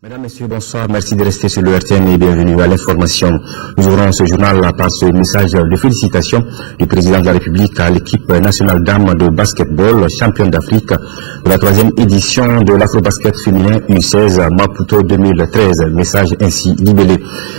Mesdames, Messieurs, bonsoir. Merci de rester sur le RTN et bienvenue à l'information. Nous ouvrons ce journal par ce message de félicitations du président de la République à l'équipe nationale dames de basketball, championne d'Afrique de la 3e édition de l'Afro-Basket féminin U16 Maputo 2013. Message ainsi libellé.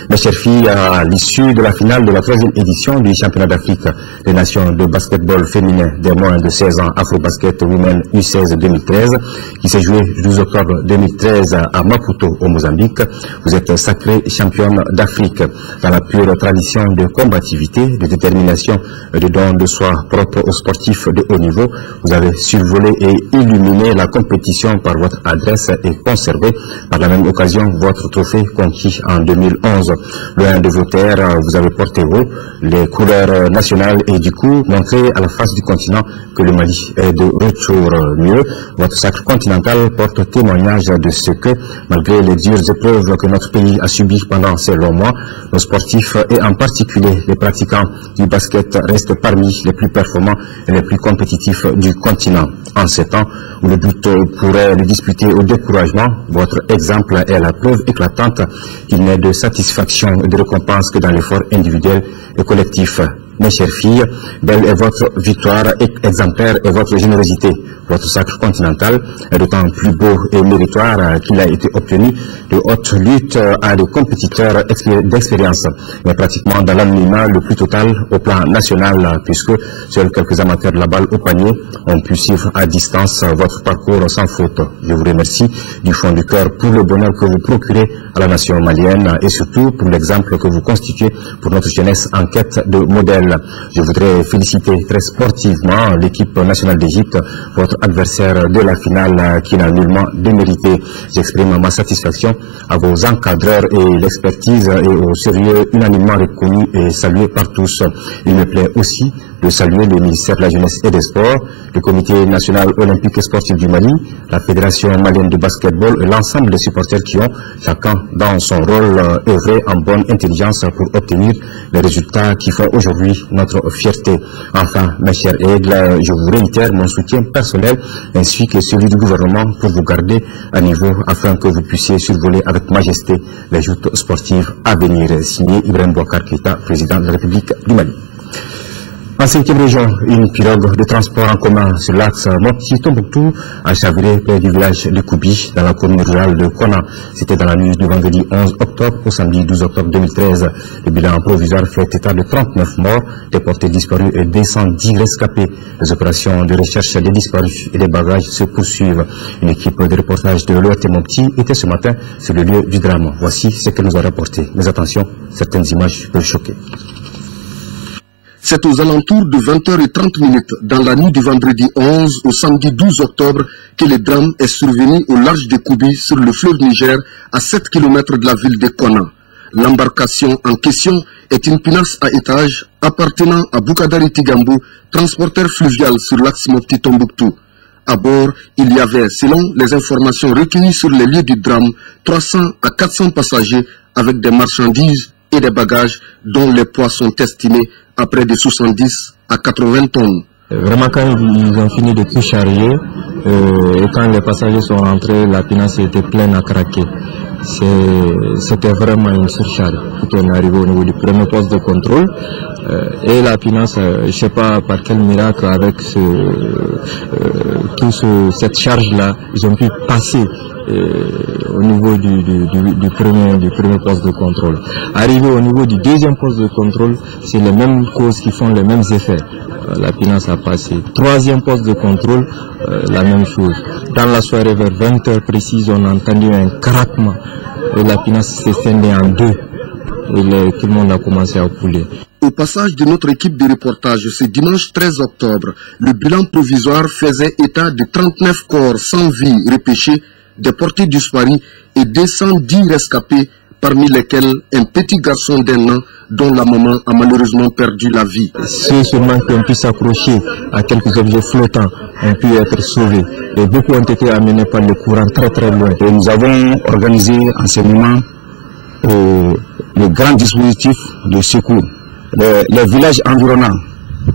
Mes chères filles, à l'issue de la finale de la 3e édition du championnat d'Afrique des nations de basketball féminin des moins de 16 ans Afro-Basket Women U16 2013 qui s'est joué le 12 octobre 2013 à Maputo au Mozambique, vous êtes sacrée championne d'Afrique dans la pure tradition de combativité, de détermination et de don de soi propre aux sportifs de haut niveau. Vous avez survolé et illuminé la compétition par votre adresse et conservé par la même occasion votre trophée conquis en 2011. Loin de vos terres, vous avez porté haut les couleurs nationales et du coup montré à la face du continent que le Mali est de retour mieux. Votre sacre continental porte témoignage de ce que, malgré les dures épreuves que notre pays a subies pendant ces longs mois, nos sportifs et en particulier les pratiquants du basket restent parmi les plus performants et les plus compétitifs du continent. En ces temps où le doute pourrait le disputer au découragement, votre exemple est la preuve éclatante qu'il n'est de satisfaction et de récompense que dans l'effort individuel et collectif. Mes chères filles, belle est votre victoire, exemplaire est votre générosité. Votre sacre continental est d'autant plus beau et méritoire qu'il a été obtenu de haute lutte à des compétiteurs d'expérience, mais pratiquement dans l'anonymat le plus total au plan national, puisque seuls quelques amateurs de la balle au panier ont pu suivre à distance votre parcours sans faute. Je vous remercie du fond du cœur pour le bonheur que vous procurez à la nation malienne et surtout pour l'exemple que vous constituez pour notre jeunesse en quête de modèle. Je voudrais féliciter très sportivement l'équipe nationale d'Égypte, votre adversaire de la finale qui n'a nullement démérité. J'exprime ma satisfaction à vos encadreurs et l'expertise et au sérieux unanimement reconnu et salué par tous. Il me plaît aussi de saluer le ministère de la Jeunesse et des Sports, le Comité national olympique et sportif du Mali, la Fédération malienne de basketball et l'ensemble des supporters qui ont, chacun dans son rôle, œuvré en bonne intelligence pour obtenir les résultats qui font aujourd'hui notre fierté. Enfin, mes chers aigles, je vous réitère mon soutien personnel ainsi que celui du gouvernement pour vous garder à niveau afin que vous puissiez survoler avec majesté les joutes sportives à venir. Signé Ibrahim Boubacar Keïta, président de la République du Mali. En 5e région, une pirogue de transport en commun sur l'axe Mopti-Tombouctou a chaviré près du village de Koubi, dans la commune rurale de Kona. C'était dans la nuit du vendredi 11 octobre au samedi 12 octobre 2013. Le bilan provisoire fait état de 39 morts, déportés disparus et 210 rescapés. Les opérations de recherche des disparus et des bagages se poursuivent. Une équipe de reportage de l'ORT Mopti était ce matin sur le lieu du drame. Voici ce que nous a rapporté. Mais attention, certaines images peuvent choquer. C'est aux alentours de 20h30 dans la nuit du vendredi 11 au samedi 12 octobre que le drame est survenu au large de Koubi sur le fleuve Niger à 7 km de la ville de Kona. L'embarcation en question est une pinasse à étage appartenant à Boukadari Tigambou, transporteur fluvial sur l'axe Mopti-Tombouctou. À bord, il y avait, selon les informations recueillies sur les lieux du drame, 300 à 400 passagers avec des marchandises et des bagages dont les poids sont estimés à près de 70 à 80 tonnes. Vraiment, quand ils ont fini de tout charger et quand les passagers sont rentrés, la pinasse était pleine à craquer. C'était vraiment une surcharge. On est arrivé au niveau du premier poste de contrôle et la pinasse, je ne sais pas par quel miracle, avec cette charge-là, ils ont pu passer au niveau du premier poste de contrôle. Arrivé au niveau du deuxième poste de contrôle, c'est les mêmes causes qui font les mêmes effets. La pinasse a passé. Troisième poste de contrôle, la même chose. Dans la soirée, vers 20h précise, on a entendu un craquement et la pinasse s'est scindée en deux. Et tout le monde a commencé à couler. Au passage de notre équipe de reportage ce dimanche 13 octobre, le bilan provisoire faisait état de 39 corps sans vie repêchés, déportés disparus et 210 rescapés, parmi lesquels un petit garçon d'1 an dont la maman a malheureusement perdu la vie. Ceux seulement qui ont pu s'accrocher à quelques objets flottants ont pu être sauvés et beaucoup ont été amenés par le courant très très loin. Et nous avons organisé en ce moment le grand dispositif de secours. Les villages environnants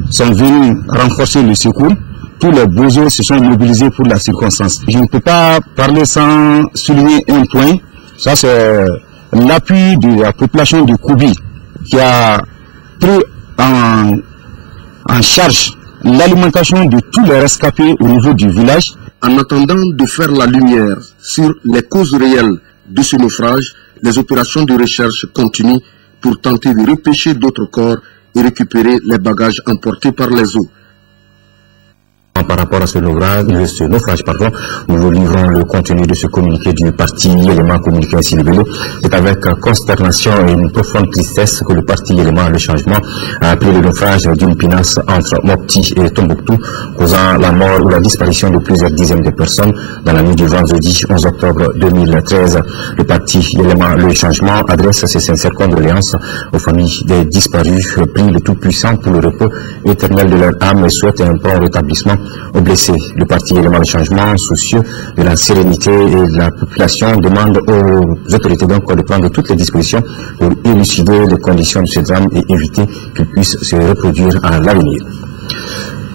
sont venus renforcer le secours. Tous les besoins se sont mobilisés pour la circonstance. Je ne peux pas parler sans souligner un point Ça, c'est l'appui de la population de Koubi qui a pris en charge l'alimentation de tous les rescapés au niveau du village. En attendant de faire la lumière sur les causes réelles de ce naufrage, les opérations de recherche continuent pour tenter de repêcher d'autres corps et récupérer les bagages emportés par les eaux. Par rapport à ce naufrage, nous vous livrons le contenu de ce communiqué du parti Élément communiqué ainsi libellé. C'est avec consternation et une profonde tristesse que le parti Élément Le Changement a appelé le naufrage d'une pinasse entre Mopti et Tombouctou, causant la mort ou la disparition de plusieurs dizaines de personnes dans la nuit du vendredi 11 octobre 2013. Le parti Élément Le Changement adresse ses sincères condoléances aux familles des disparus, prie le Tout-Puissant pour le repos éternel de leur âme et souhaite un prompt rétablissement aux blessés. Le parti Élément de Changement, soucieux de la sérénité et de la population, demande aux autorités donc de prendre toutes les dispositions pour élucider les conditions de ce drame et éviter qu'il puisse se reproduire à l'avenir.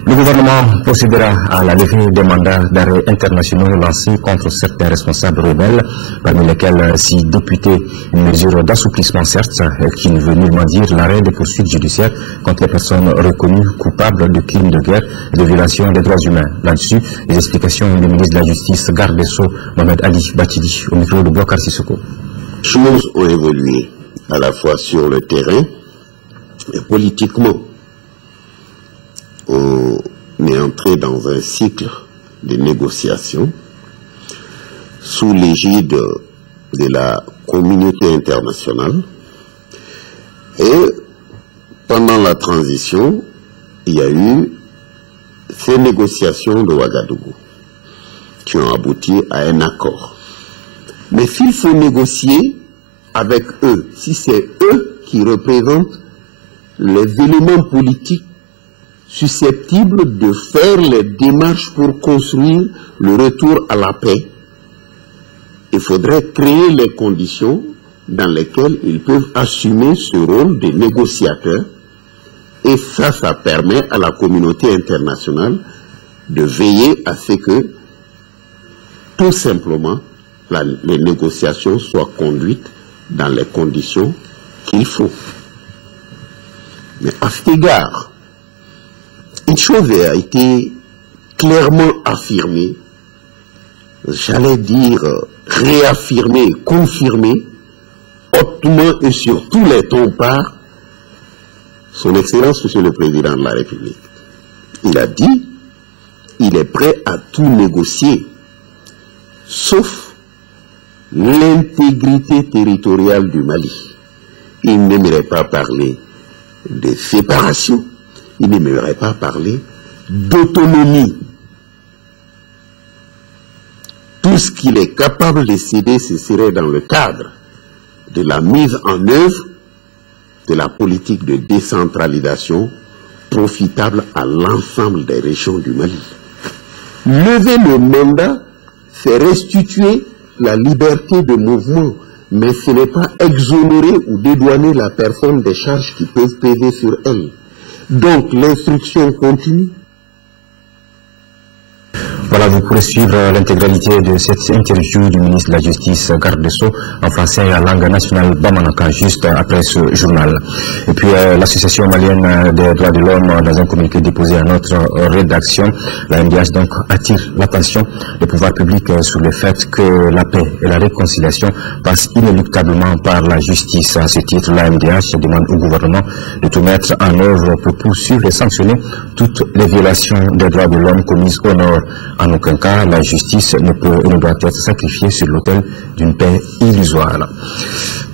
Le gouvernement procédera à la levée des mandats d'arrêt internationaux lancés contre certains responsables rebelles, parmi lesquels 6 députés, une mesure d'assouplissement certes, qui ne veut nullement dire l'arrêt des poursuites judiciaires contre les personnes reconnues coupables de crimes de guerre et de violations des droits humains. Là-dessus, les explications du ministre de la Justice, garde des Sceaux, Mohamed Ali Batili, au micro de Bouakar Sissoko. Les choses ont évolué à la fois sur le terrain et politiquement. On est entré dans un cycle de négociations sous l'égide de la communauté internationale. Et pendant la transition, il y a eu ces négociations de Ouagadougou qui ont abouti à un accord. Mais s'il faut négocier avec eux, si c'est eux qui représentent les éléments politiques susceptibles de faire les démarches pour construire le retour à la paix, il faudrait créer les conditions dans lesquelles ils peuvent assumer ce rôle de négociateurs. Et ça permet à la communauté internationale de veiller à ce que, tout simplement, les négociations soient conduites dans les conditions qu'il faut. Mais à cet égard, une chose a été clairement affirmée, j'allais dire réaffirmée, confirmée, hautement et sur tous les tons par son Excellence, Monsieur le Président de la République. Il a dit, il est prêt à tout négocier, sauf l'intégrité territoriale du Mali. Il n'aimerait pas parler de séparation. Il n'aimerait pas parler d'autonomie. Tout ce qu'il est capable de céder, ce serait dans le cadre de la mise en œuvre de la politique de décentralisation profitable à l'ensemble des régions du Mali. Lever le mandat, c'est restituer la liberté de mouvement, mais ce n'est pas exonérer ou dédouaner la personne des charges qui peuvent peser sur elle. Donc, l'instruction continue. Voilà, vous pourrez suivre l'intégralité de cette interview du ministre de la Justice, garde des Sceaux, en français et en langue nationale bamanaka, juste après ce journal. Et puis, l'association malienne des droits de l'homme, dans un communiqué déposé à notre rédaction, la MDH donc attire l'attention des pouvoirs publics sur le fait que la paix et la réconciliation passent inéluctablement par la justice. À ce titre, la MDH demande au gouvernement de tout mettre en œuvre pour poursuivre et sanctionner toutes les violations des droits de l'homme commises au Nord. En aucun cas, la justice ne peut et ne doit être sacrifiée sur l'autel d'une paix illusoire.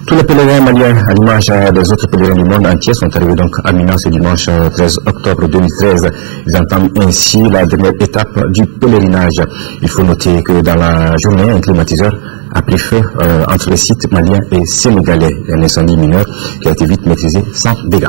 Tous les pèlerins maliens, à l'image des autres pèlerins du monde entier, sont arrivés donc à Mina ce dimanche 13 octobre 2013. Ils entament ainsi la dernière étape du pèlerinage. Il faut noter que dans la journée, un climatiseur a pris feu entre les sites maliens et sénégalais. Un incendie mineur qui a été vite maîtrisé sans dégâts.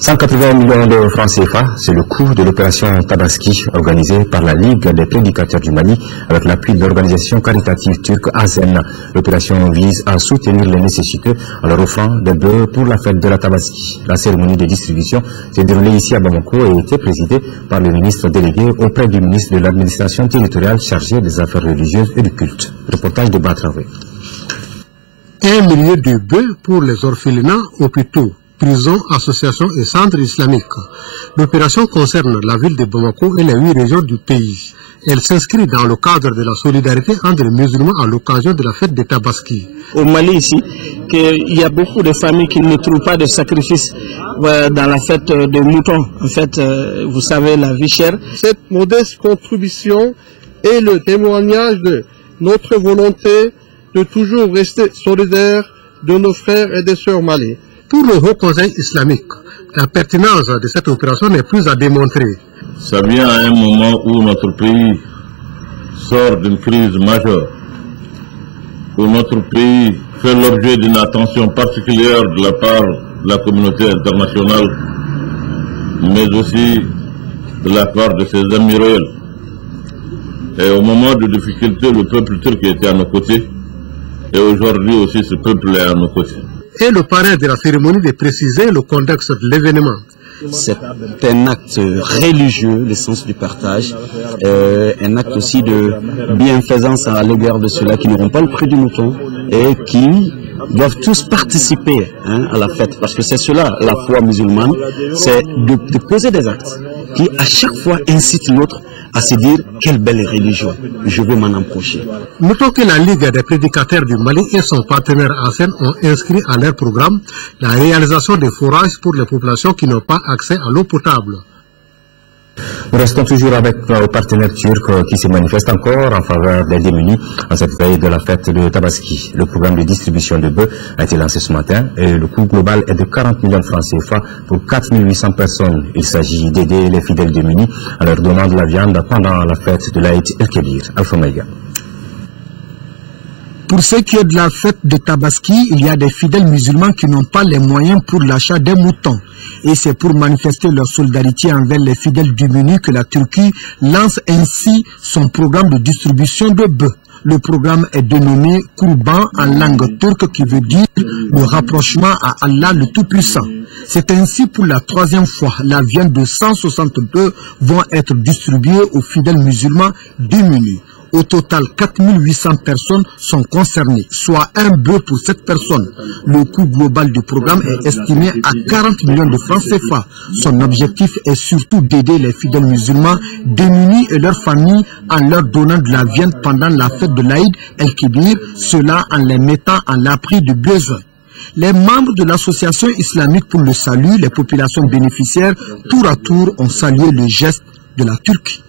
180 millions de francs CFA, c'est le coût de l'opération Tabaski organisée par la Ligue des prédicateurs du Mali avec l'appui de l'organisation caritative turque AZEN. L'opération vise à soutenir les nécessiteux en leur offrant des bœufs pour la fête de la Tabaski. La cérémonie de distribution s'est déroulée ici à Bamako et a été présidée par le ministre délégué auprès du ministre de l'administration territoriale chargé des affaires religieuses et du culte. Reportage de Batravé. 1 million de bœufs pour les orphelinats, hôpitaux, prisons, associations et centres islamiques. L'opération concerne la ville de Bamako et les 8 régions du pays. Elle s'inscrit dans le cadre de la solidarité entre les musulmans à l'occasion de la fête de Tabaski. Au Mali ici, qu'il y a beaucoup de familles qui ne trouvent pas de sacrifice dans la fête de moutons. En fait, vous savez, la vie chère. Cette modeste contribution est le témoignage de notre volonté de toujours rester solidaires de nos frères et des sœurs maliens. Pour le Haut Conseil islamique, la pertinence de cette opération n'est plus à démontrer. Ça vient à un moment où notre pays sort d'une crise majeure, où notre pays fait l'objet d'une attention particulière de la part de la communauté internationale, mais aussi de la part de ses amis réels. Et au moment de difficulté, le peuple turc était à nos côtés, et aujourd'hui aussi ce peuple est à nos côtés. Et le parrain de la cérémonie de préciser le contexte de l'événement. C'est un acte religieux, le sens du partage, un acte aussi de bienfaisance à l'égard de ceux-là qui n'auront pas le prix du mouton et qui doivent tous participer à la fête, parce que c'est cela, la foi musulmane, c'est de poser des actes qui à chaque fois incitent l'autre à se dire quelle belle religion, je veux m'en approcher. Notons que la Ligue des prédicateurs du Mali et son partenaire ASEN ont inscrit à leur programme la réalisation des forages pour les populations qui n'ont pas accès à l'eau potable. Nous restons toujours avec nos partenaires turcs qui se manifestent encore en faveur des démunis en cette veille de la fête de Tabaski. Le programme de distribution de bœufs a été lancé ce matin et le coût global est de 40 millions de francs CFA pour 4800 personnes. Il s'agit d'aider les fidèles démunis en leur donnant de la viande pendant la fête de l'Aïd el-Kébir. Alpha Maïga. Pour ce qui est de la fête de Tabaski, il y a des fidèles musulmans qui n'ont pas les moyens pour l'achat des moutons. Et c'est pour manifester leur solidarité envers les fidèles démunis que la Turquie lance ainsi son programme de distribution de bœufs. Le programme est dénommé Kurban en langue turque qui veut dire le rapprochement à Allah le Tout-Puissant. C'est ainsi pour la 3e fois, la viande de 160 bœufs vont être distribuées aux fidèles musulmans démunis. Au total, 4800 personnes sont concernées, soit un bœuf pour 7 personnes. Le coût global du programme est estimé à 40 millions de francs CFA. Son objectif est surtout d'aider les fidèles musulmans démunis et leurs familles en leur donnant de la viande pendant la fête de l'Aïd el-Kébir, cela en les mettant à l'abri du besoin. Les membres de l'association islamique pour le salut, les populations bénéficiaires, tour à tour ont salué le geste de la Turquie.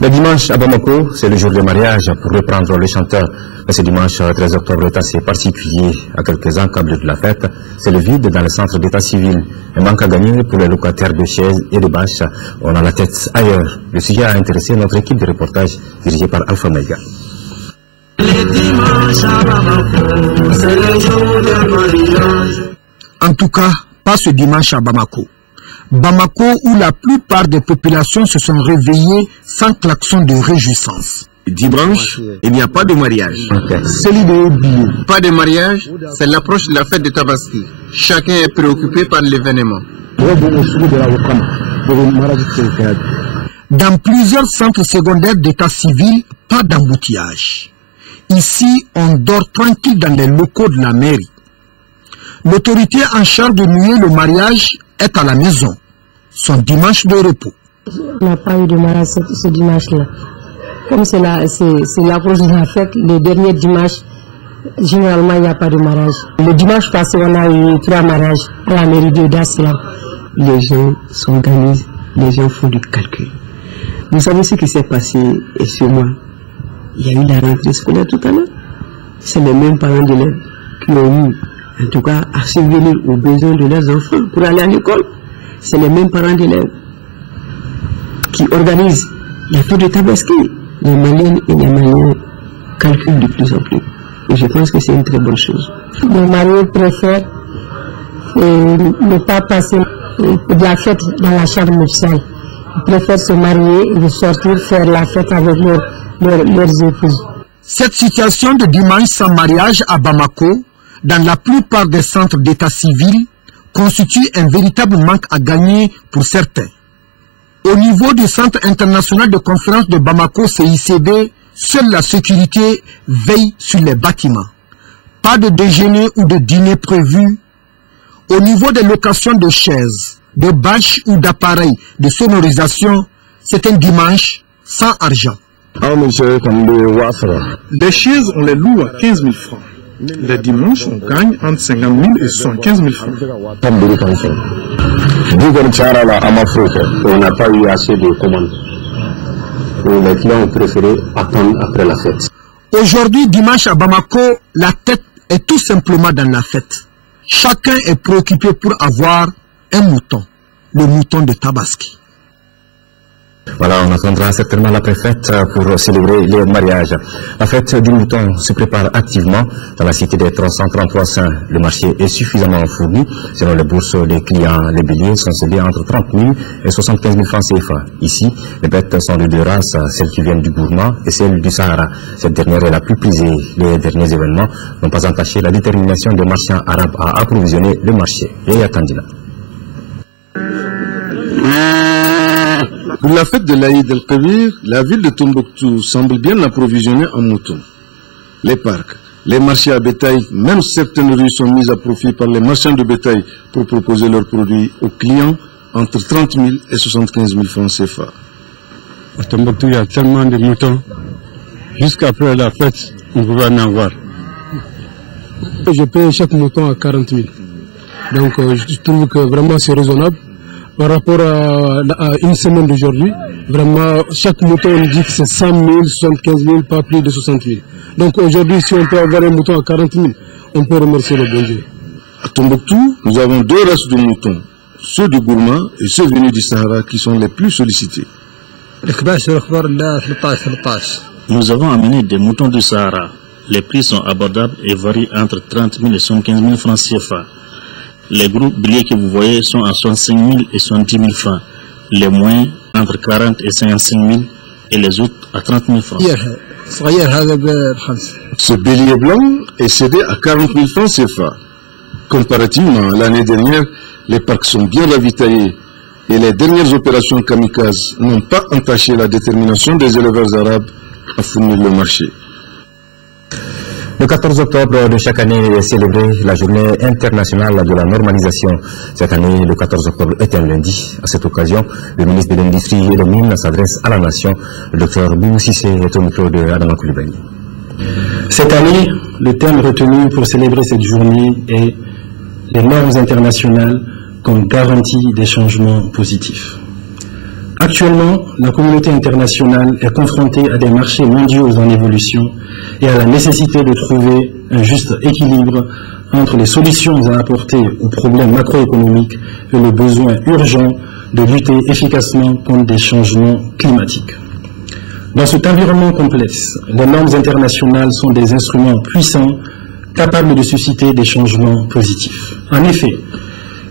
Le dimanche à Bamako, c'est le jour du mariage pour reprendre le chanteur. Ce dimanche 13 octobre est assez particulier. À quelques encablures de la fête, c'est le vide dans le centre d'état civil. Un manque à gagner pour les locataires de chaises et de bâches. On a la tête ailleurs. Le sujet a intéressé notre équipe de reportage dirigée par Alpha Maïga. En tout cas, pas ce dimanche à Bamako. Bamako, où la plupart des populations se sont réveillées sans klaxon de réjouissance. Dimanche, il n'y a pas de mariage. C'est l'idée oubliée. Pas de mariage, c'est l'approche de la fête de Tabaski. Chacun est préoccupé par l'événement. Dans plusieurs centres secondaires d'état civil, pas d'embouteillage. Ici, on dort tranquille dans les locaux de la mairie. L'autorité en charge de nuer le mariage est à la maison. Son dimanche de repos. On n'a pas eu de mariage ce dimanche-là. Comme c'est l'approche de la fête, le dernier dimanche, généralement il n'y a pas de mariage. Le dimanche passé, on a eu 3 mariages à la mairie de Daslam. Les gens s'organisent, les gens font du calcul. Vous savez ce qui s'est passé ce mois? Il y a eu la rentrée scolaire tout à l'heure. C'est les mêmes parents d'élèves qui ont eu, en tout cas, à subvenir aux besoins de leurs enfants pour aller à l'école. C'est les mêmes parents d'élèves qui organisent la fête de Tabaski. Les Maliennes et les Maliens calculent de plus en plus. Et je pense que c'est une très bonne chose. Les mariés préfèrent ne pas passer de la fête dans la chambre nuptiale. Ils préfèrent se marier et sortir faire la fête avec leurs épouses. Cette situation de dimanche sans mariage à Bamako, dans la plupart des centres d'état civil, constitue un véritable manque à gagner pour certains. Au niveau du Centre international de conférence de Bamako, CICB, seule la sécurité veille sur les bâtiments. Pas de déjeuner ou de dîner prévu. Au niveau des locations de chaises, de bâches ou d'appareils de sonorisation, c'est un dimanche sans argent. Les chaises, on les loue à 15 000 francs. Les dimanches, on gagne entre 50 000 et 75 000 francs. On n'a pas eu assez de commandes. Les clients ont préféré attendre après la fête. Aujourd'hui, dimanche à Bamako, la tête est tout simplement dans la fête. Chacun est préoccupé pour avoir un mouton, le mouton de Tabaski. Voilà, on attendra certainement l'après-fête pour célébrer les mariages. La fête du mouton se prépare activement dans la cité des 333 saints. Le marché est suffisamment fourni. Selon les bourses des clients, les béliers sont cédés entre 30 000 et 75 000 francs CFA. Ici, les bêtes sont de deux races, celles qui viennent du Gourma et celles du Sahara. Cette dernière est la plus prisée. Les derniers événements n'ont pas entaché la détermination des marchands arabes à approvisionner le marché. Et attendez-la. Pour la fête de l'Aïd el-Kabir, la ville de Tombouctou semble bien approvisionnée en moutons. Les parcs, les marchés à bétail, même certaines rues sont mises à profit par les marchands de bétail pour proposer leurs produits aux clients entre 30 000 et 75 000 francs CFA. À Tombouctou, il y a tellement de moutons. Jusqu'après la fête, on pouvait en avoir. Je paye chaque mouton à 40 000. Donc je trouve que vraiment c'est raisonnable. Par rapport à une semaine d'aujourd'hui, vraiment, chaque mouton, on dit que c'est 100 000, 75 000, pas plus de 60 000. Donc aujourd'hui, si on peut avoir un mouton à 40 000, on peut remercier le bon Dieu. À Tombouctou, nous avons deux races de moutons, ceux du Gourma et ceux venus du Sahara qui sont les plus sollicités. Nous avons amené des moutons du Sahara. Les prix sont abordables et varient entre 30 000 et 75 000 francs CFA. Les groupes béliers que vous voyez sont à 65 000 et 70 000 francs. Les moyens entre 40 et 55 000 et les autres à 30 000 francs. Ce bélier blanc est cédé à 40 000 francs CFA. Comparativement à l'année dernière, les parcs sont bien ravitaillés et les dernières opérations kamikazes n'ont pas entaché la détermination des éleveurs arabes à fournir le marché. Le 14 octobre de chaque année est célébrée la journée internationale de la normalisation. Cette année, le 14 octobre est un lundi. À cette occasion, le ministre de l'Industrie et des Mines s'adresse à la nation. Le docteur Bou Sissé est au micro de Adama Koulibaly. Cette année, le thème retenu pour célébrer cette journée est les normes internationales comme garantie des changements positifs. Actuellement, la communauté internationale est confrontée à des marchés mondiaux en évolution et à la nécessité de trouver un juste équilibre entre les solutions à apporter aux problèmes macroéconomiques et le besoin urgent de lutter efficacement contre des changements climatiques. Dans cet environnement complexe, les normes internationales sont des instruments puissants capables de susciter des changements positifs. En effet,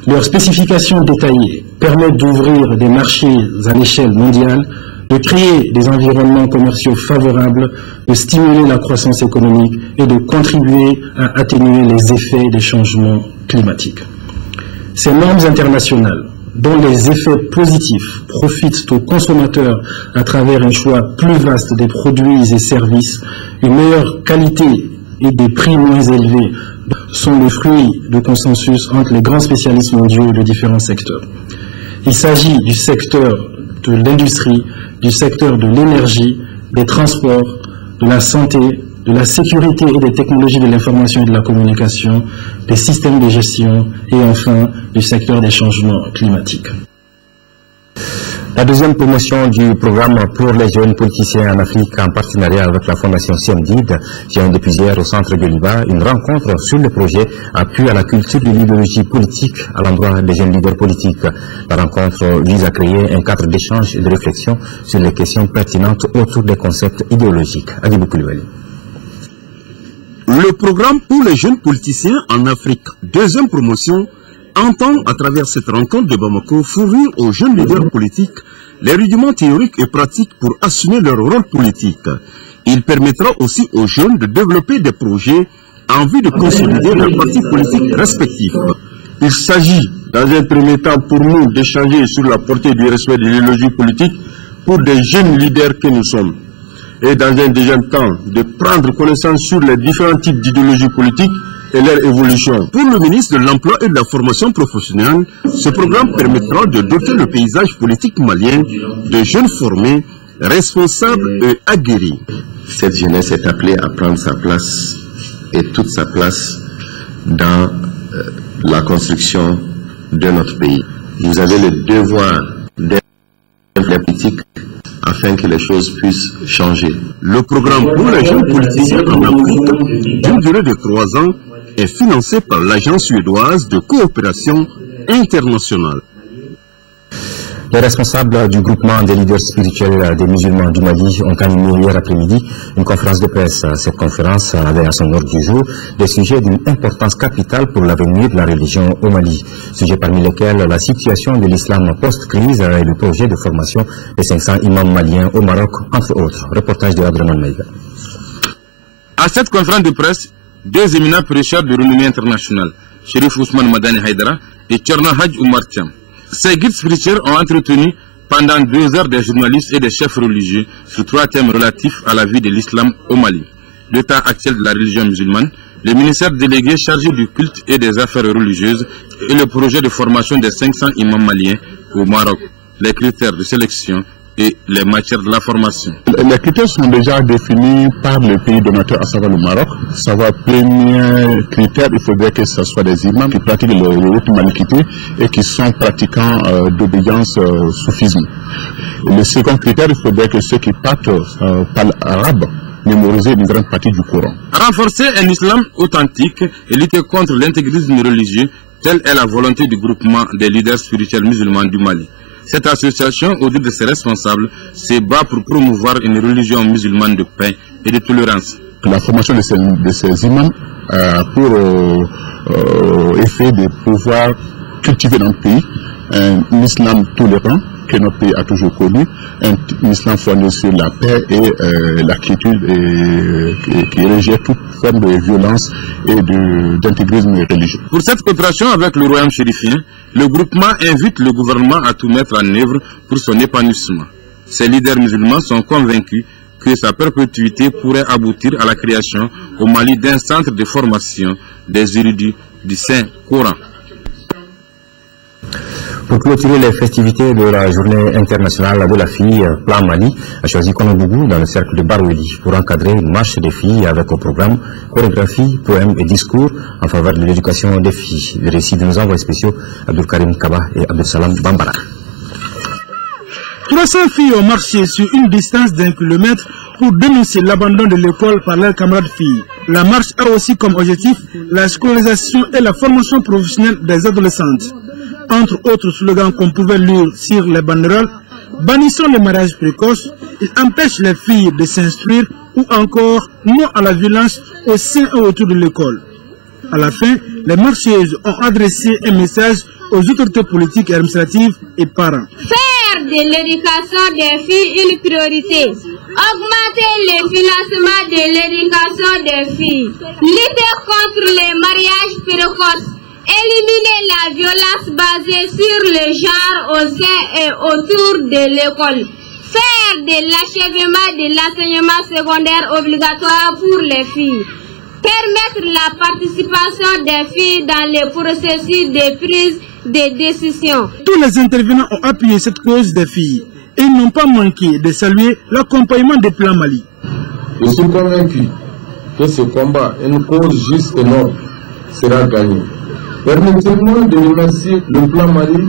leurs spécifications détaillées permettent d'ouvrir des marchés à l'échelle mondiale, de créer des environnements commerciaux favorables, de stimuler la croissance économique et de contribuer à atténuer les effets des changements climatiques. Ces normes internationales, dont les effets positifs profitent aux consommateurs à travers un choix plus vaste des produits et services, une meilleure qualité et des prix moins élevés, sont le fruit de consensus entre les grands spécialistes mondiaux de différents secteurs. Il s'agit du secteur de l'industrie, du secteur de l'énergie, des transports, de la santé, de la sécurité et des technologies de l'information et de la communication, des systèmes de gestion et enfin du secteur des changements climatiques. La deuxième promotion du programme pour les jeunes politiciens en Afrique en partenariat avec la Fondation CIEMDID vient depuis hier au centre de Liba une rencontre sur le projet appui à la culture de l'idéologie politique à l'endroit des jeunes leaders politiques. La rencontre vise à créer un cadre d'échange et de réflexion sur les questions pertinentes autour des concepts idéologiques. Adibou Koulibaly. Le programme pour les jeunes politiciens en Afrique, deuxième promotion, entend à travers cette rencontre de Bamako fournir aux jeunes leaders politiques les rudiments théoriques et pratiques pour assumer leur rôle politique. Il permettra aussi aux jeunes de développer des projets en vue de consolider leurs partis politiques respectifs. Il s'agit, dans un premier temps, pour nous d'échanger sur la portée du respect de l'idéologie politique pour des jeunes leaders que nous sommes. et dans un deuxième temps de prendre connaissance sur les différents types d'idéologies politiques et leur évolution. Pour le ministre de l'Emploi et de la Formation professionnelle, ce programme permettra de doter le paysage politique malien de jeunes formés, responsables et aguerris. Cette jeunesse est appelée à prendre sa place et toute sa place dans la construction de notre pays. Vous avez le devoir d'être politique afin que les choses puissent changer. Le programme pour les jeunes politiciens en Afrique, d'une durée de 3 ans, est financé par l'Agence suédoise de coopération internationale. Les responsables du groupement des leaders spirituels des musulmans du Mali ont animé hier après-midi une conférence de presse. Cette conférence avait à son ordre du jour des sujets d'une importance capitale pour l'avenir de la religion au Mali. Sujets parmi lesquels la situation de l'islam post-crise et le projet de formation des 500 imams maliens au Maroc, entre autres. Reportage de Abdraman Maïga. À cette conférence de presse, 2 éminents prêcheurs de renommée internationale, Chérif Ousmane Madani Haïdara et Tcherna Hadj Oumar Thiam. Ces guides spirituels ont entretenu pendant 2 heures des journalistes et des chefs religieux sur 3 thèmes relatifs à la vie de l'islam au Mali, l'état actuel de la religion musulmane, le ministère délégué chargé du culte et des affaires religieuses et le projet de formation des 500 imams maliens au Maroc, les critères de sélection et les matières de la formation. Les critères sont déjà définis par le pays donateur, à savoir le Maroc. Savoir premier critère, il faudrait que ce soit des imams qui pratiquent le rite malikité et qui sont pratiquants d'obéissance soufisme. Le second critère, il faudrait que ceux qui parlent arabe mémoriser une grande partie du Coran. Renforcer un islam authentique et lutter contre l'intégrisme religieux, telle est la volonté du groupement des leaders spirituels musulmans du Mali. Cette association, au dire de ses responsables, se bat pour promouvoir une religion musulmane de paix et de tolérance. La formation de ces imams a pour effet de pouvoir cultiver dans le pays un islam tolérant que notre pays a toujours connu, un islam fondé sur la paix et la quiétude qui rejette toute forme de violence et d'intégrisme religieux. Pour cette coopération avec le royaume chérifien, le groupement invite le gouvernement à tout mettre en œuvre pour son épanouissement. Ces leaders musulmans sont convaincus que sa perpétuité pourrait aboutir à la création au Mali d'un centre de formation des érudits du Saint-Coran. Pour clôturer les festivités de la journée internationale de la fille, Plan Mali a choisi Konobougou dans le cercle de Baroueli pour encadrer une marche des filles avec au programme chorégraphie, poèmes et discours en faveur de l'éducation des filles. Le récit de nos envoyés spéciaux Abdul Karim Kaba et Abdul Salam Bambara. 300 filles ont marché sur une distance d'1 kilomètre pour dénoncer l'abandon de l'école par leurs camarades filles. La marche a aussi comme objectif la scolarisation et la formation professionnelle des adolescentes. Entre autres slogans qu'on pouvait lire sur les banderoles, bannissons les mariages précoces, ils empêchent les filles de s'instruire ou encore non à la violence au sein et autour de l'école. À la fin, les marcheuses ont adressé un message aux autorités politiques et administratives et parents. Faire de l'éducation des filles une priorité. Augmenter le financement de l'éducation des filles. Lutter contre les mariages précoces. Éliminer la violence basée sur le genre au sein et autour de l'école. Faire de l'achèvement de l'enseignement secondaire obligatoire pour les filles. Permettre la participation des filles dans les processus de prise de décision. Tous les intervenants ont appuyé cette cause des filles et ils n'ont pas manqué de saluer l'accompagnement des plans Mali. Je suis convaincu que ce combat, une cause juste et noble, sera gagné. Permettez-moi de remercier le plan Mali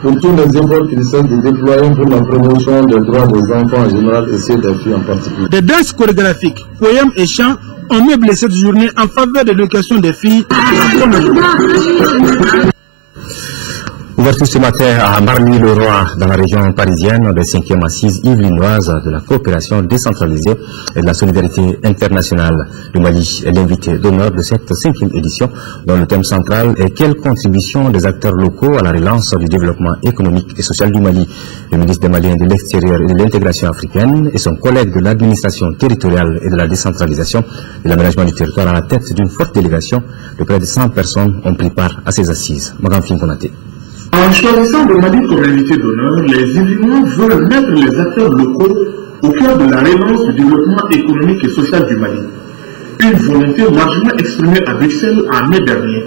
pour tous les efforts qu'il essaie de déployer pour la promotion des droits des enfants en général et ceux des filles en particulier. Des danses chorégraphiques, poèmes et chants ont meublé cette journée en faveur de l'éducation des filles. Ouverture ce matin à Marly-le-Roi, dans la région parisienne, de 5e assise yvelinoise de la coopération décentralisée et de la solidarité internationale. Le Mali est l'invité d'honneur de cette 5e édition, dont le thème central est quelle contribution des acteurs locaux à la relance du développement économique et social du Mali. Le ministre des Maliens de l'extérieur et de l'intégration africaine et son collègue de l'administration territoriale et de la décentralisation et l'aménagement du territoire à la tête d'une forte délégation de près de 100 personnes ont pris part à ces assises. Magamfin Konaté. En choisissant le Mali comme invité d'honneur, les Yvelinois veulent mettre les acteurs locaux au cœur de la relance du développement économique et social du Mali. Une volonté largement exprimée à Bruxelles en mai dernier.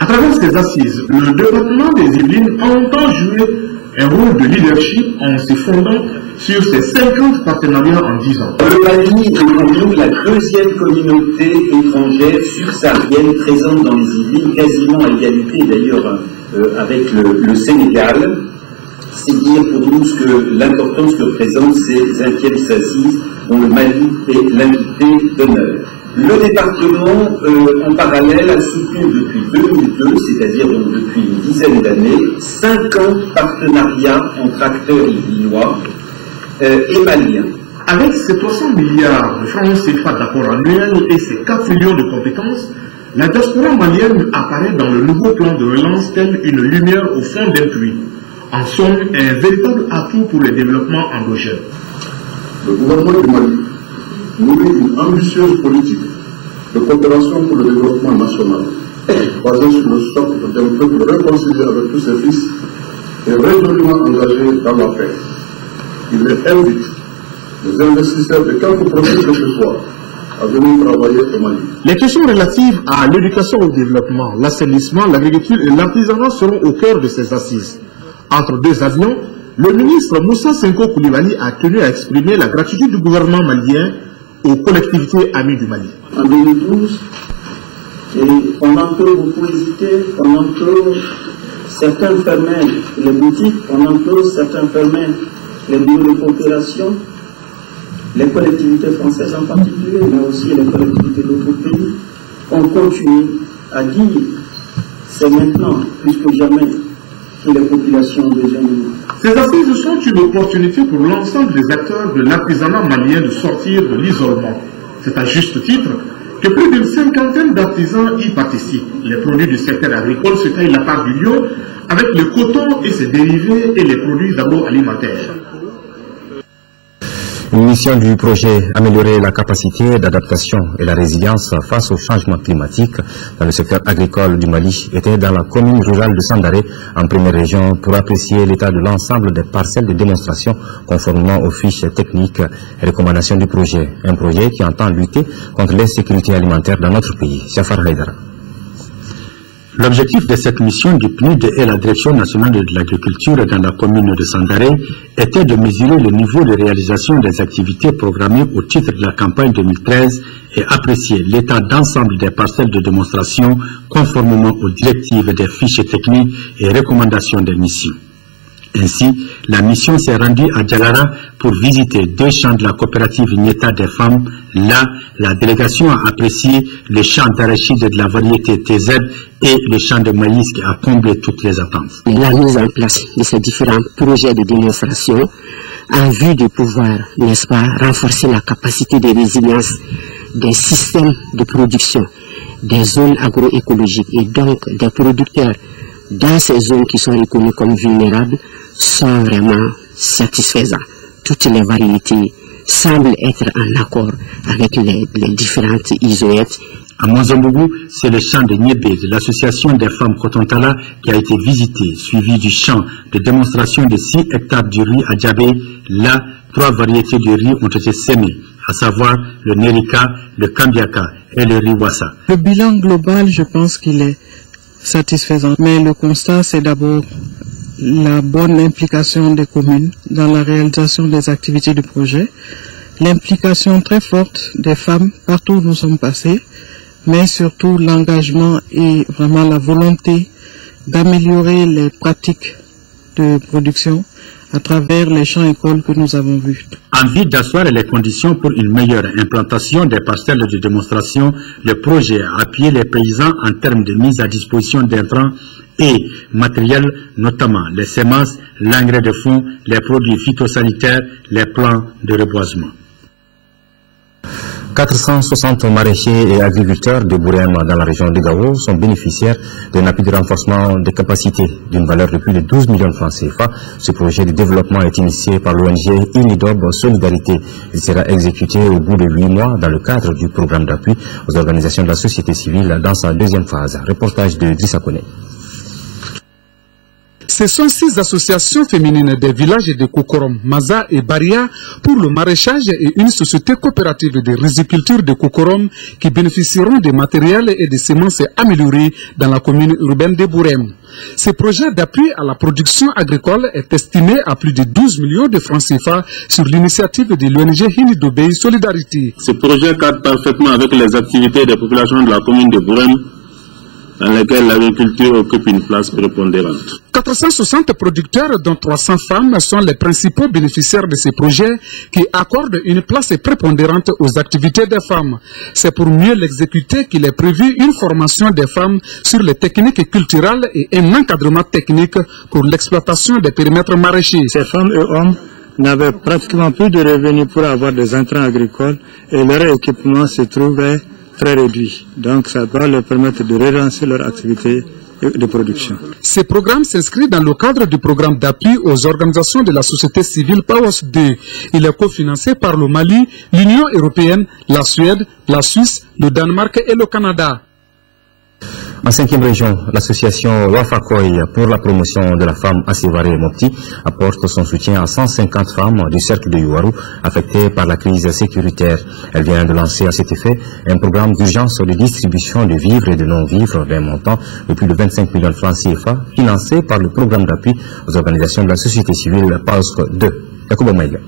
À travers ces assises, le département des Yvelines entend jouer un rôle de leadership en se fondant sur ces 50 partenariats en 10 ans. Le Mali est pour nous la deuxième communauté étrangère subsaharienne présente dans les Yvelines, quasiment à égalité d'ailleurs avec le Sénégal. C'est dire pour nous l'importance que représentent ces 20e assises dont le Mali est l'invité d'honneur. Le département, en parallèle, a soutenu depuis 2002, c'est-à-dire donc depuis une dizaine d'années, 50 partenariats entre acteurs yvelinois et maliens. Avec ces 300 milliards de francs CFA d'apport annuel et ces 4 millions de compétences, la diaspora malienne apparaît dans le nouveau plan de relance telle une lumière au fond d'un puits. En somme, un véritable atout pour le développement endogène. Le gouvernement du Mali nourrit une ambitieuse politique de coopération pour le développement national, basée sur le socle d'un peuple réconcilié avec tous ses fils et résolument engagé dans la paix. Il les invite, les investisseurs de quelque profil que ce soit, à venir travailler au Mali. Les questions relatives à l'éducation au développement, l'assainissement, l'agriculture et l'artisanat seront au cœur de ces assises. Entre deux avions, le ministre Moussa Senko Koulibaly a tenu à exprimer la gratitude du gouvernement malien aux collectivités amies du Mali. En 2012, on a encore beaucoup hésité, on a encore certains fermés les boutiques, on a encore certains fermés les bureaux de coopération, les collectivités françaises en particulier, mais aussi les collectivités d'autres pays. On continue à dire, c'est maintenant, plus que jamais, que les populations ont besoin de nous. Ces assises sont une opportunité pour l'ensemble des acteurs de l'artisanat malien de sortir de l'isolement. C'est à juste titre que plus d'une cinquantaine d'artisans y participent. Les produits du secteur agricole se taillent la part du lion avec le coton et ses dérivés et les produits agroalimentaires. Une mission du projet améliorer la capacité d'adaptation et la résilience face au changement climatique dans le secteur agricole du Mali était dans la commune rurale de Sandaré, en première région, pour apprécier l'état de l'ensemble des parcelles de démonstration conformément aux fiches techniques et recommandations du projet. Un projet qui entend lutter contre l'insécurité alimentaire dans notre pays. Jafar Haïdara. L'objectif de cette mission du PNUD et la Direction nationale de l'agriculture dans la commune de Sandaré était de mesurer le niveau de réalisation des activités programmées au titre de la campagne 2013 et apprécier l'état d'ensemble des parcelles de démonstration conformément aux directives des fiches techniques et recommandations des missions. Ainsi, la mission s'est rendue à Djalara pour visiter 2 champs de la coopérative Nieta des femmes. Là, la délégation a apprécié le champ d'arachide de la variété TZ et le champ de maïs qui a comblé toutes les attentes. La mise en place de ces différents projets de démonstration en vue de pouvoir, n'est-ce pas, renforcer la capacité de résilience des systèmes de production, des zones agroécologiques et donc des producteurs dans ces zones qui sont reconnues comme vulnérables sont vraiment satisfaisants. Toutes les variétés semblent être en accord avec les différentes isoètes. À Mozambougou, c'est le champ de Niébé de l'association des femmes Kotontala qui a été visité, suivi du champ de démonstration de 6 hectares de riz à Djabé. Là, 3 variétés de riz ont été sémées, à savoir le Nerika, le Kambiaka et le riz Wassa. Le bilan global, je pense qu'il est satisfaisant, mais le constat, c'est d'abord la bonne implication des communes dans la réalisation des activités du projet, l'implication très forte des femmes partout où nous sommes passés, mais surtout l'engagement et vraiment la volonté d'améliorer les pratiques de production à travers les champs écoles que nous avons vus. En vue d'asseoir les conditions pour une meilleure implantation des parcelles de démonstration, le projet a appuyé les paysans en termes de mise à disposition d'intrants et matériels, notamment les semences, l'engrais de fond, les produits phytosanitaires, les plans de reboisement. 460 maraîchers et agriculteurs de Bourem dans la région de Gao sont bénéficiaires d'un appui de renforcement des capacités d'une valeur de plus de 12 millions de francs CFA. Ce projet de développement est initié par l'ONG Unidob Solidarité. Il sera exécuté au bout de 8 mois dans le cadre du programme d'appui aux organisations de la société civile dans sa 2e phase. Reportage de Drissa Kone. Ce sont 6 associations féminines des villages de Kokorom, Maza et Baria pour le maraîchage et une société coopérative de riziculture de Kokorom qui bénéficieront des matériels et des semences améliorées dans la commune urbaine de Bourem. Ce projet d'appui à la production agricole est estimé à plus de 12 millions de francs CFA sur l'initiative de l'ONG Hinidobey Solidarité. Ce projet cadre parfaitement avec les activités des populations de la commune de Bourem, dans lesquelles l'agriculture occupe une place prépondérante. 460 producteurs, dont 300 femmes, sont les principaux bénéficiaires de ces projets qui accordent une place prépondérante aux activités des femmes. C'est pour mieux l'exécuter qu'il est prévu une formation des femmes sur les techniques culturelles et un encadrement technique pour l'exploitation des périmètres maraîchers. Ces femmes et hommes n'avaient pratiquement plus de revenus pour avoir des intrants agricoles et leur équipement se trouvait très réduit. Donc ça doit leur permettre de relancer leur activité de production. Ce programme s'inscrit dans le cadre du programme d'appui aux organisations de la société civile PAOS 2. Il est cofinancé par le Mali, l'Union européenne, la Suède, la Suisse, le Danemark et le Canada. En 5e région, l'association Wafakoy pour la promotion de la femme à Sévaré et Mopti apporte son soutien à 150 femmes du cercle de Yuwaru affectées par la crise sécuritaire. Elle vient de lancer à cet effet un programme d'urgence de distribution de vivres et de non-vivres d'un montant de plus de 25 millions de francs CFA financé par le programme d'appui aux organisations de la société civile PAOSC 2. Yakuba Maïga.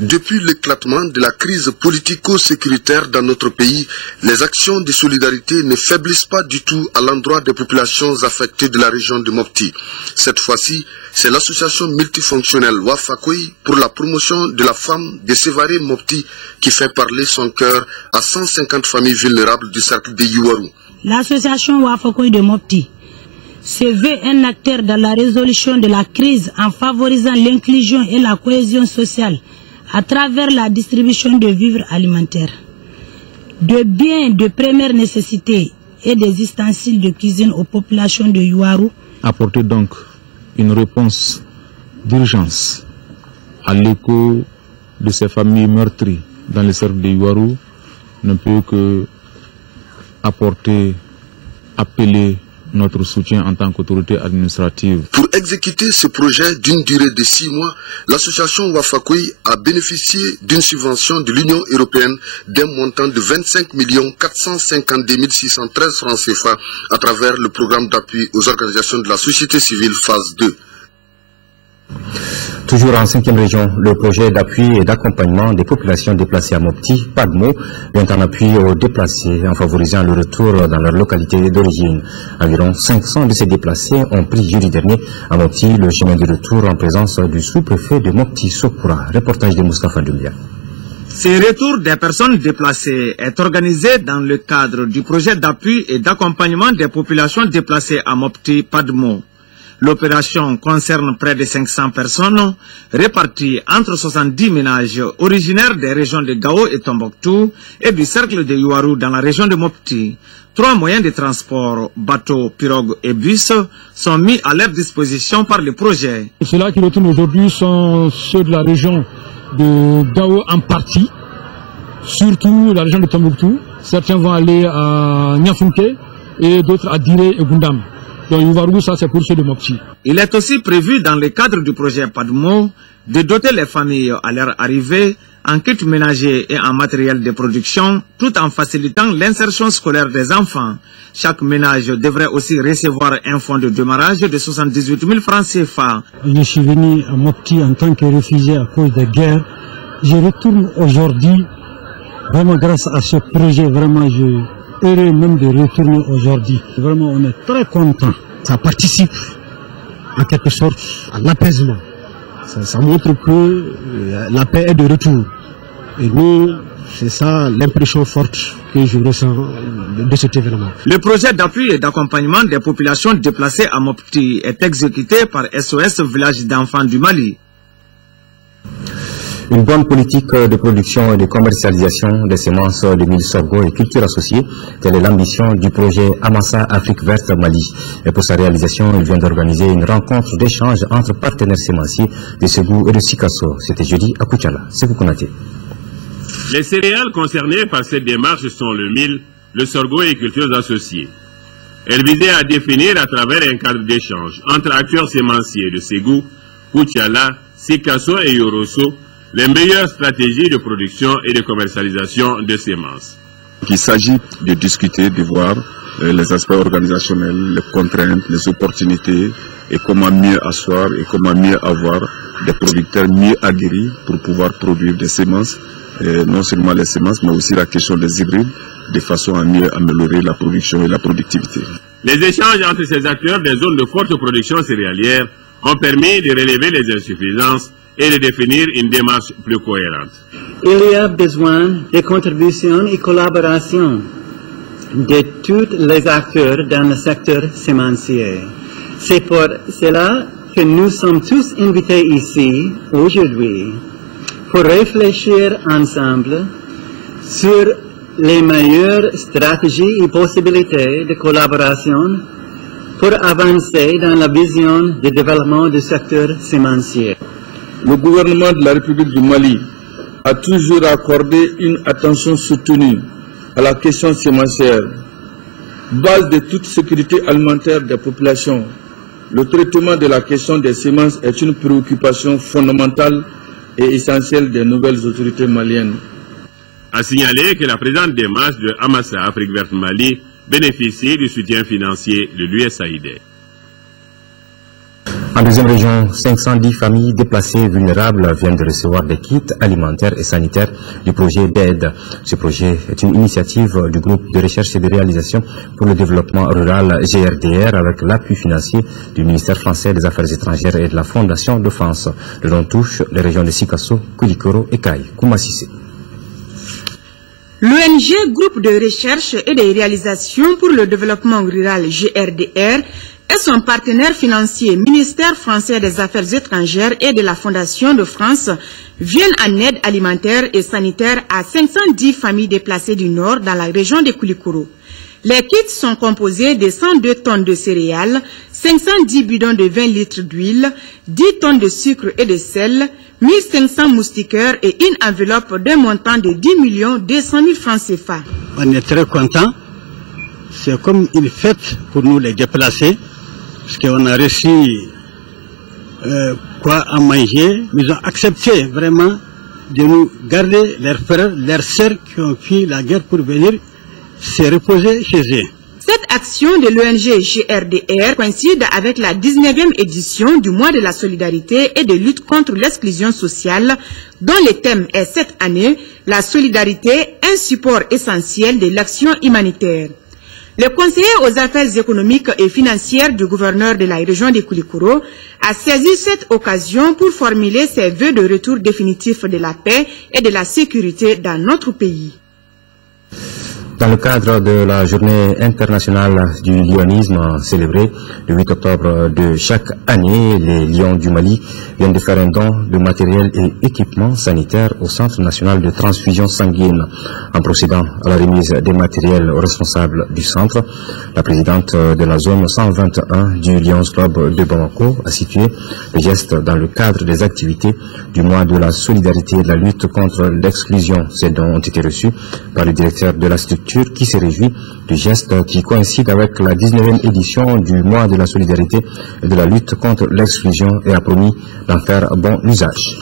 Depuis l'éclatement de la crise politico-sécuritaire dans notre pays, les actions de solidarité ne faiblissent pas du tout à l'endroit des populations affectées de la région de Mopti. Cette fois-ci, c'est l'association multifonctionnelle Wafakoy pour la promotion de la femme de Sévaré Mopti qui fait parler son cœur à 150 familles vulnérables du cercle de Yuwaru. L'association Wafakoy de Mopti se veut un acteur dans la résolution de la crise en favorisant l'inclusion et la cohésion sociale à travers la distribution de vivres alimentaires, de biens de première nécessité et des ustensiles de cuisine aux populations de Yuwaru. Apporter donc une réponse d'urgence à l'écho de ces familles meurtries dans le cercle de Yuwaru ne peut que appeler notre soutien en tant qu'autorité administrative. Pour exécuter ce projet d'une durée de 6 mois, l'association Wafakoy a bénéficié d'une subvention de l'Union européenne d'un montant de 25 452 613 francs CFA à travers le programme d'appui aux organisations de la société civile phase 2. Toujours en 5e région, le projet d'appui et d'accompagnement des populations déplacées à Mopti, PADMO, vient en appui aux déplacés en favorisant le retour dans leur localité d'origine. Environ 500 de ces déplacés ont pris jeudi dernier à Mopti le chemin de retour en présence du sous-préfet de Mopti, Sokura. Reportage de Moustapha Doumbia. Ce retour des personnes déplacées est organisé dans le cadre du projet d'appui et d'accompagnement des populations déplacées à Mopti, PADMO. L'opération concerne près de 500 personnes réparties entre 70 ménages originaires des régions de Gao et Tombouctou et du cercle de Yuwaru dans la région de Mopti. 3 moyens de transport, bateaux, pirogues et bus, sont mis à leur disposition par le projet. Ceux-là qui retournent aujourd'hui sont ceux de la région de Gao en partie, surtout la région de Tombouctou. Certains vont aller à Niafunke et d'autres à Diré et Gundam. Ça, c'est pour ceux de Mopti. Il est aussi prévu dans le cadre du projet PADMO de doter les familles à leur arrivée en kit ménager et en matériel de production, tout en facilitant l'insertion scolaire des enfants. Chaque ménage devrait aussi recevoir un fonds de démarrage de 78 000 francs CFA. Je suis venu à Mopti en tant que réfugié à cause des guerres. Je retourne aujourd'hui, vraiment grâce à ce projet, vraiment heureux même de retourner aujourd'hui. Vraiment, on est très content. Ça participe en quelque sorte à l'apaisement. Ça montre que la paix est de retour. Et nous, c'est ça l'impression forte que je ressens de cet événement. Le projet d'appui et d'accompagnement des populations déplacées à Mopti est exécuté par SOS Village d'enfants du Mali. Une bonne politique de production et de commercialisation des semences de mil sorgho et cultures associées, telle est l'ambition du projet Amassa Afrique Verte Mali. Et pour sa réalisation, il vient d'organiser une rencontre d'échange entre partenaires sémenciers de Ségou et de Sikasso. C'était jeudi à Koutiala. C'est vous connaissez. Les céréales concernées par cette démarche sont le mil, le sorgho et cultures associées. Elle visait à définir à travers un cadre d'échange entre acteurs sémenciers de Ségou, Koutiala, Sikasso et Yorosso les meilleures stratégies de production et de commercialisation de semences. Il s'agit de discuter, de voir les aspects organisationnels, les contraintes, les opportunités et comment mieux asseoir et comment mieux avoir des producteurs mieux aguerris pour pouvoir produire des semences, non seulement les semences mais aussi la question des hybrides, de façon à mieux améliorer la production et la productivité. Les échanges entre ces acteurs des zones de forte production céréalière ont permis de relever les insuffisances et de définir une démarche plus cohérente. Il y a besoin de contributions et collaboration de tous les acteurs dans le secteur sémencier. C'est pour cela que nous sommes tous invités ici aujourd'hui pour réfléchir ensemble sur les meilleures stratégies et possibilités de collaboration pour avancer dans la vision de développement du secteur sémencier. Le gouvernement de la République du Mali a toujours accordé une attention soutenue à la question sémencière, base de toute sécurité alimentaire des populations. Le traitement de la question des semences est une préoccupation fondamentale et essentielle des nouvelles autorités maliennes. A signaler que la présente démarche de Amassa Afrique Verte Mali bénéficie du soutien financier de l'USAID. En deuxième région, 510 familles déplacées vulnérables viennent de recevoir des kits alimentaires et sanitaires du projet d'aide. Ce projet est une initiative du groupe de recherche et de réalisation pour le développement rural GRDR avec l'appui financier du ministère français des Affaires étrangères et de la Fondation de France. Le don touche les régions de Sikasso, Koulikoro et Kaye. Koumassissé. L'ONG Groupe de recherche et de réalisation pour le développement rural GRDR et son partenaire financier ministère français des Affaires étrangères et de la Fondation de France viennent en aide alimentaire et sanitaire à 510 familles déplacées du Nord dans la région de Koulikoro. Les kits sont composés de 102 tonnes de céréales, 510 bidons de 20 litres d'huile, 10 tonnes de sucre et de sel, 1500 moustiquaires et une enveloppe d'un montant de 10 200 000 francs CFA. On est très contents. C'est comme une fête pour nous les déplacés, parce qu'on a reçu quoi à manger. Ils ont accepté vraiment de nous garder leurs frères, leurs sœurs qui ont fui la guerre pour venir se reposer chez eux. Cette action de l'ONG GRDR coïncide avec la 19e édition du mois de la solidarité et de lutte contre l'exclusion sociale, dont le thème est cette année la solidarité, un support essentiel de l'action humanitaire. Le conseiller aux affaires économiques et financières du gouverneur de la région de Koulikoro a saisi cette occasion pour formuler ses vœux de retour définitif de la paix et de la sécurité dans notre pays. Dans le cadre de la journée internationale du lionisme célébrée le 8 octobre de chaque année, les Lions du Mali viennent de faire un don de matériel et équipements sanitaires au Centre national de transfusion sanguine. En procédant à la remise des matériels aux responsables du centre, la présidente de la zone 121 du Lions Club de Bamako a situé le geste dans le cadre des activités du mois de la solidarité et de la lutte contre l'exclusion. Ces dons ont été reçus par le directeur de la structure qui se réjouit du geste qui coïncide avec la 19e édition du mois de la solidarité et de la lutte contre l'exclusion et a promis d'en faire bon usage.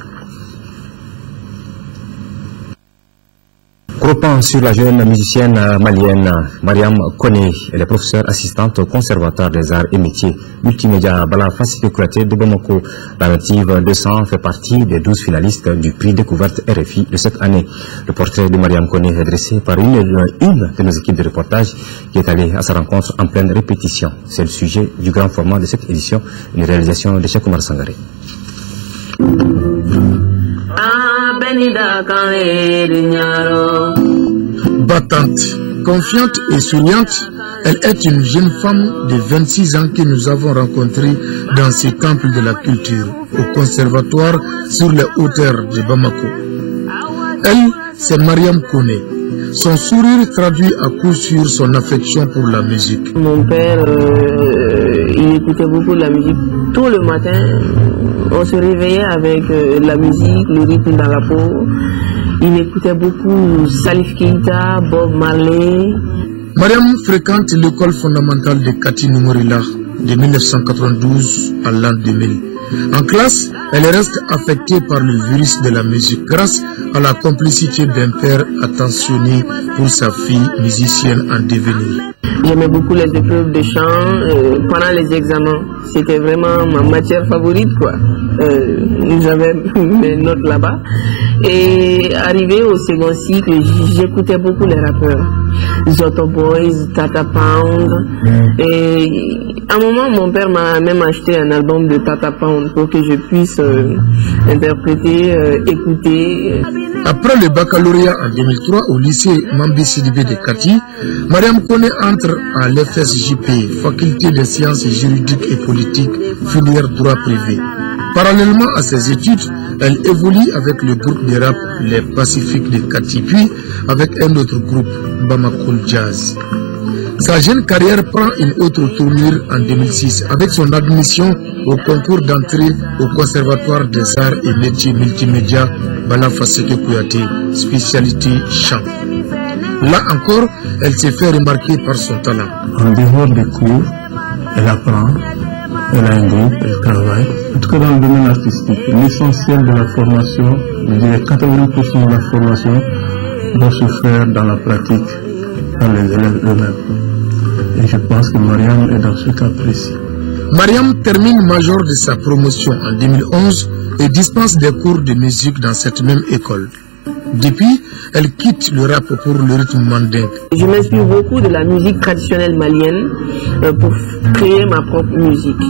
Croppant sur la jeune musicienne malienne Mariam Koné, elle est professeure assistante au Conservatoire des Arts et Métiers Multimédia Bala Fassi Kouyaté de Bamako. La native 200 fait partie des 12 finalistes du prix découverte RFI de cette année. Le portrait de Mariam Koné est dressé par une de nos équipes de reportage qui est allée à sa rencontre en pleine répétition. C'est le sujet du grand format de cette édition, une réalisation de Cheikh Oumar Sangaré. Battante, confiante et souriante, elle est une jeune femme de 26 ans que nous avons rencontrée dans ce temple de la culture, au conservatoire sur les hauteurs de Bamako. Elle, c'est Mariam Koné. Son sourire traduit à coup sûr son affection pour la musique. Mon père, il écoutait beaucoup la musique. Tout le matin, on se réveillait avec la musique, le rythme dans la peau. Il écoutait beaucoup Salif Keita, Bob Marley. Mariam fréquente l'école fondamentale de Kati Numorila de 1992 à l'an 2000. En classe, elle reste affectée par le virus de la musique grâce à la complicité d'un père attentionné pour sa fille musicienne en devenir. J'aimais beaucoup les épreuves de chant pendant les examens. C'était vraiment ma matière favorite, quoi. J'avais mes notes là-bas. Et arrivé au second cycle, j'écoutais beaucoup les rappeurs. Zoto Boys, Tata Pound. Et à un moment, mon père m'a même acheté un album de Tata Pound pour que je puisse interpréter, écouter. Après le baccalauréat en 2003 au lycée Mambi Sidibé de Kati, Mariam Kone entre à l'FSJP, faculté des sciences juridiques et politiques, filière droit privé. Parallèlement à ses études, elle évolue avec le groupe de rap Les Pacifiques de Kati, puis avec un autre groupe, Bamako Jazz. Sa jeune carrière prend une autre tournure en 2006 avec son admission au concours d'entrée au Conservatoire des Arts et Métiers Multimédia Bala Faseke Kouyaté, spécialité chant. Là encore, elle s'est fait remarquer par son talent. En dehors des cours, elle apprend, elle a un groupe, elle travaille. En tout cas dans le domaine artistique, l'essentiel de la formation, je dirais 80% de la formation, doit se faire dans la pratique, par les élèves eux-mêmes. Et je pense que Mariam est dans ce cas précis. Mariam termine major de sa promotion en 2011 et dispense des cours de musique dans cette même école. Depuis, elle quitte le rap pour le rythme mandingue. Je m'inspire beaucoup de la musique traditionnelle malienne pour créer ma propre musique.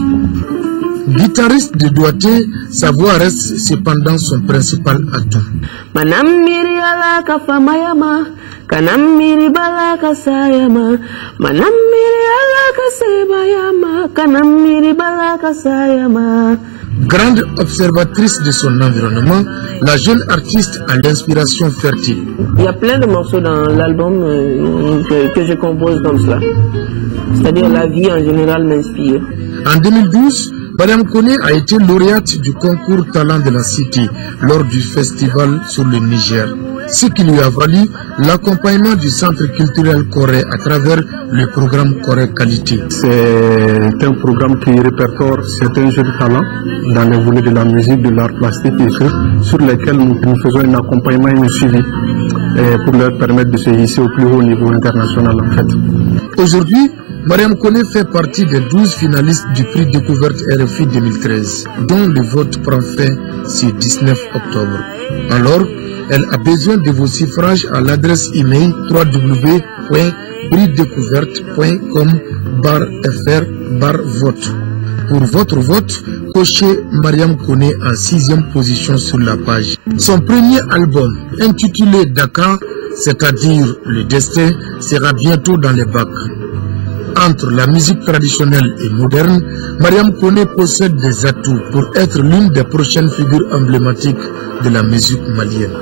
Guitariste de doigté, sa voix reste cependant son principal atout. Manamiri alaka famayama, kanamiri balaka sayama, manamiri alaka sebayama, kanamiri balaka sayama. Grande observatrice de son environnement, la jeune artiste a l'inspiration fertile. Il y a plein de morceaux dans l'album que je compose comme cela. C'est-à-dire la vie en général m'inspire. En 2012, Mariam Kone a été lauréate du concours Talent de la Cité lors du festival sur le Niger, ce qui lui a valu l'accompagnement du Centre culturel Corée à travers le programme Corée Qualité. C'est un programme qui répertoire certains jeunes talents dans les volets de la musique, de l'art plastique et tout, sur lesquels nous faisons un accompagnement et un suivi pour leur permettre de se hisser au plus haut niveau international en fait. Aujourd'hui, Mariam Kone fait partie des 12 finalistes du prix Découverte RFI 2013, dont le vote prend fin ce 19 octobre. Alors, elle a besoin de vos suffrages à l'adresse email www.prixdécouverte.com/fr/vote. Pour votre vote, cochez Mariam Kone en 6e position sur la page. Son premier album, intitulé Dakar, c'est-à-dire Le Destin, sera bientôt dans les bacs. Entre la musique traditionnelle et moderne, Mariam Kone possède des atouts pour être l'une des prochaines figures emblématiques de la musique malienne.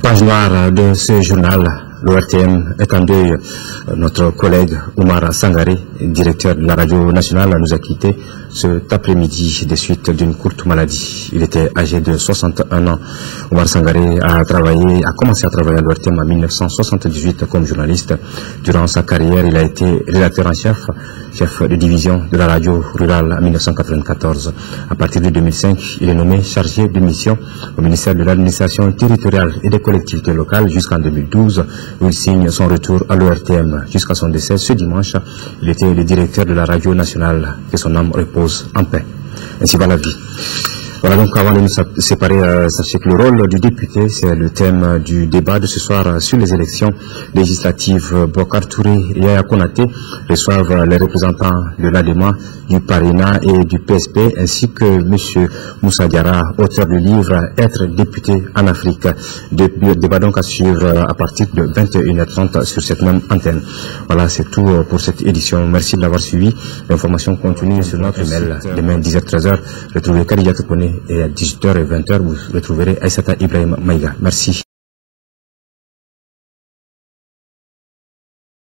Page noire de ce journal, l'ORTM est en deuil. Notre collègue Oumar Sangaré, directeur de la radio nationale, nous a quittés cet après-midi des suites d'une courte maladie. Il était âgé de 61 ans. Oumar Sangaré a commencé à travailler à l'ORTM en 1978 comme journaliste. Durant sa carrière, il a été rédacteur en chef de division de la radio rurale en 1994. À partir de 2005, il est nommé chargé de mission au ministère de l'administration territoriale et des collectivités locales jusqu'en 2012, où il signe son retour à l'ORTM. Jusqu'à son décès ce dimanche, il était le directeur de la radio nationale. Que son âme repose en paix. Ainsi va la vie. Voilà, donc avant de nous séparer, sachez que le rôle du député, c'est le thème du débat de ce soir sur les élections législatives. Bokar Touré et Yaya Konaté reçoivent les représentants de l'ADEMA, du PARENA et du PSP, ainsi que M. Moussa Diarra, auteur du livre « Être député en Afrique ». Débat donc à suivre à partir de 21h30 sur cette même antenne. Voilà, c'est tout pour cette édition. Merci de l'avoir suivi. L'information continue sur notre mail. Demain 10h-13h, retrouvez Kadidia Topone et à 18h et 20h, vous retrouverez Aïssata Ibrahim Maïga. Merci.